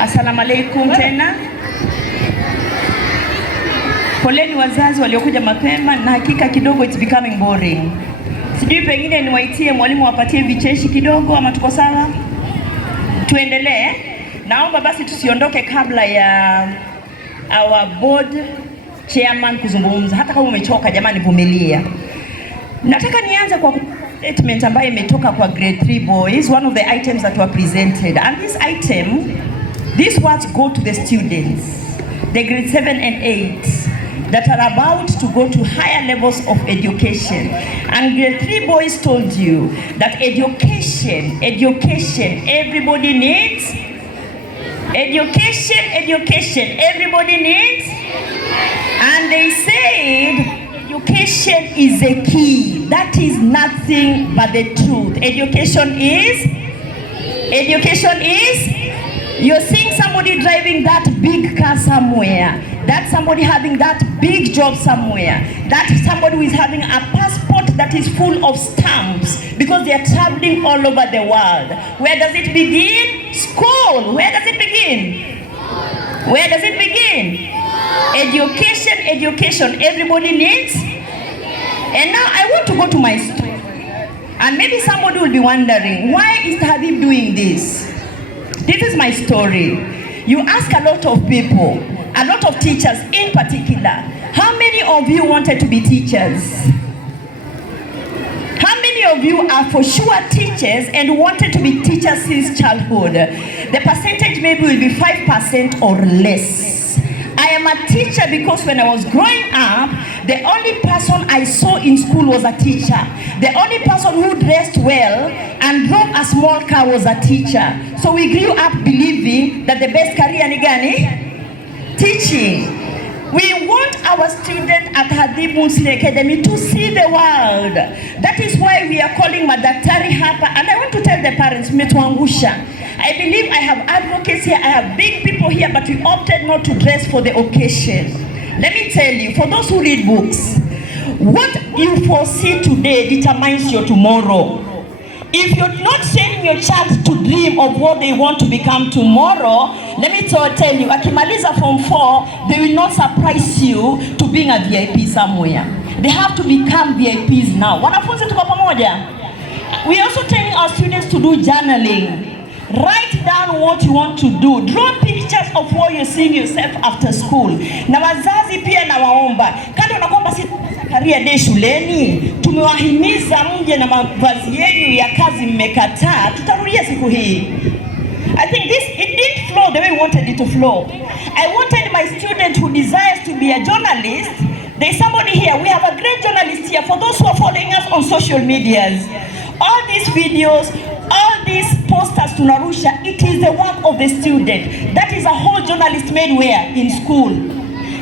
Assalamu alaikum tena. Poleni wazazi waliokuja mapema, na hakika kidogo it's becoming boring. Sijui pengine niwaitie mwalimu wapatie vicheshi kidogo ama tuko sawa? Tuendelee. Naomba basi tusiondoke kabla ya our board chairman kuzungumza. Hata kama umechoka jamani, vumilia. Nataka nianze kwa statement ambayo imetoka kwa grade 3 boys, one of the items that were presented. And this item, these words go to the students, the grade 7 and 8, that are about to go to higher levels of education. And grade 3 boys told you that education, everybody needs. Education, everybody needs. And they said, education is the key. That is nothing but the truth. Education is, you're seeing somebody driving that big car somewhere. That's somebody having that big job somewhere. That's somebody who is having a passport that is full of stamps because they are traveling all over the world. Where does it begin? School. Where does it begin? Where does it begin? Education, everybody needs. And now I want to go to my story. And maybe somebody will be wondering, why is Tahdhib doing this? This is my story. You ask a lot of people, a lot of teachers in particular, how many of you wanted to be teachers? How many of you are for sure teachers and wanted to be teachers since childhood? The percentage maybe will be 5% or less. I am a teacher because when I was growing up, the only person I saw in school was a teacher. The only person who dressed well and drove a small car was a teacher. So we grew up believing that the best career ni gani? Teaching. We want our students at Tahdhib Muslim Academy to see the world. That is why we are calling Madaktari hapa. And I want to tell the parents, metuangusha. I believe I have advocates here, I have big people here, but we opted not to dress for the occasion. Let me tell you, for those who read books, what you foresee today determines your tomorrow. If you're not training your child to dream of what they want to become tomorrow, let me tell you, akimaliza form 4, they will not surprise you to being a VIP somewhere. They have to become VIPs now. Wanafunzi tuko pamoja. We are also training our students to do journaling. Write down what you want to do. Draw pictures of what you're seeing yourself after school. Na wazazi pia na waomba, kando unakomba si career day shuleni, tumewahimiza mje na mavazi yenu ya kazi mmekataa, tutarudia siku hii. I think it didn't flow the way we wanted it to flow. I wanted my student who desires to be a journalist. There's somebody here. We have a great journalist here. For those who are following us on social medias, all these videos, all these posters tunarusha, it is the work of the student. That is a whole journalist made where? In school.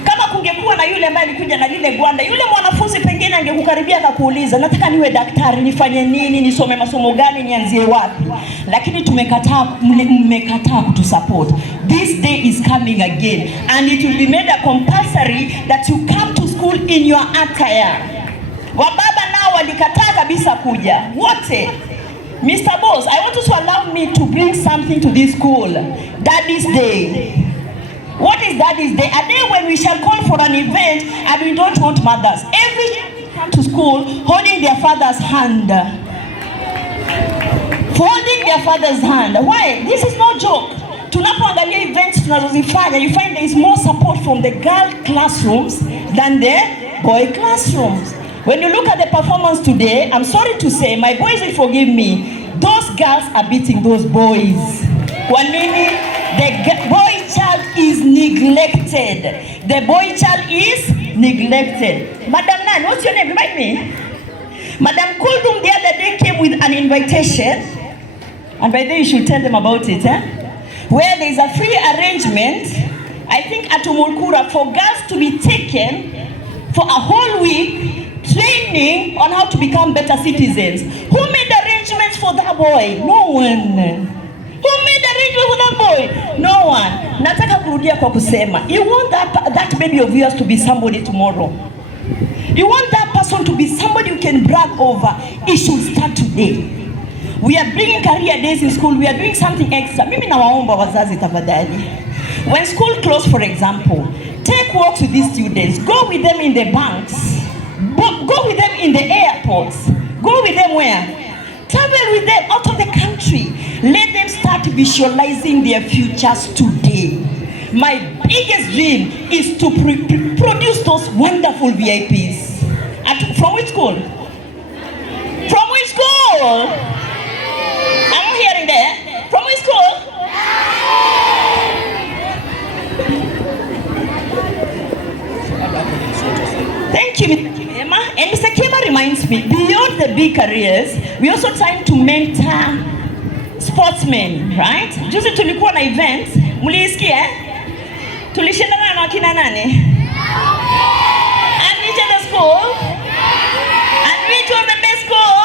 Kama kungekuwa na yule ambaye alikuja na lile gwanda, yule mwanafunzi pengine angekukaribia akakuuliza, nataka niwe daktari, nifanye nini, nisome masomo gani, nianzie wapi? Lakini mmekataa kutusupport. This day is coming again, and it will be made a compulsory that you come to school in your attire. Wababa nao walikataa kabisa kuja. Wote. Mr. Boss, I want you to allow me to bring something to this school. Daddy's Day. What is Daddy's Day? A day when we shall call for an event and we don't want mothers. Every child come to school holding their father's hand. Holding their father's hand. Why? This is no joke. Tunapoangalia events tunazozifanya, you find there is more support from the girl classrooms than the boy classrooms. When you look at the performance today, I'm sorry to say, my boys will forgive me, those girls are beating those boys. Kwa nini? The boy child is neglected. The boy child is neglected. Madam Nan, what's your name? Remind me. Madam Kuldum the other day came with an invitation, and by then you should tell them about it, where there is a free arrangement, I think at Umulkura, for girls to be taken for a whole week, training on how to become better citizens. Who made arrangements for that boy? No one. Who made arrangements for that boy? No one. Nataka kurudia kwa kusema, you want that baby of yours to be somebody tomorrow. You want that person to be somebody you can brag over. It should start today. We are bringing career days in school. We are doing something extra. Mimi nawaomba wazazi tafadhali. When school closed, for example, take walks with these students. Go with them in the banks. Go with them in the airports. Go with them where? Travel with them out of the country. Let them start visualizing their futures today. My biggest dream is to produce those wonderful VIPs. From which school? From which school? I'm hearing there. From which school? Thank you, Mr. Kima. And Mr. Kima reminds me, beyond the big careers, we also trying to mentor sportsmen, right? Juzi tulikuwa na event, mulisikia? Tulishindana na wakina nani? And which of the school? And which was the best school?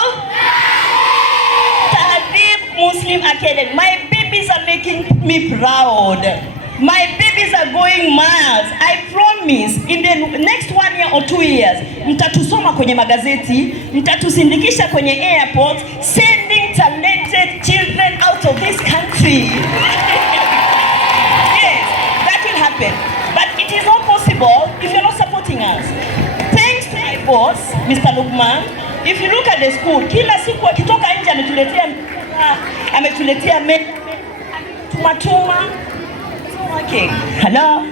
Tahdhib Muslim Academy. My babies are making me proud. My babies are going miles. I promise in the next 1 year or 2 years, mtatusoma kwenye magazeti, mtatusindikisha kwenye airport, sending talented children out of this country. Yes, that will happen. But it is not possible if you're not supporting us. Thanks to my boss, Mr. Lukman. If you look at the school, kila siku akitoka nje ametuletea tumatuma. Okay. Hello.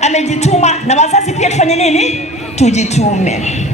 Amejituma na wazazi pia tufanye nini? Tujitume.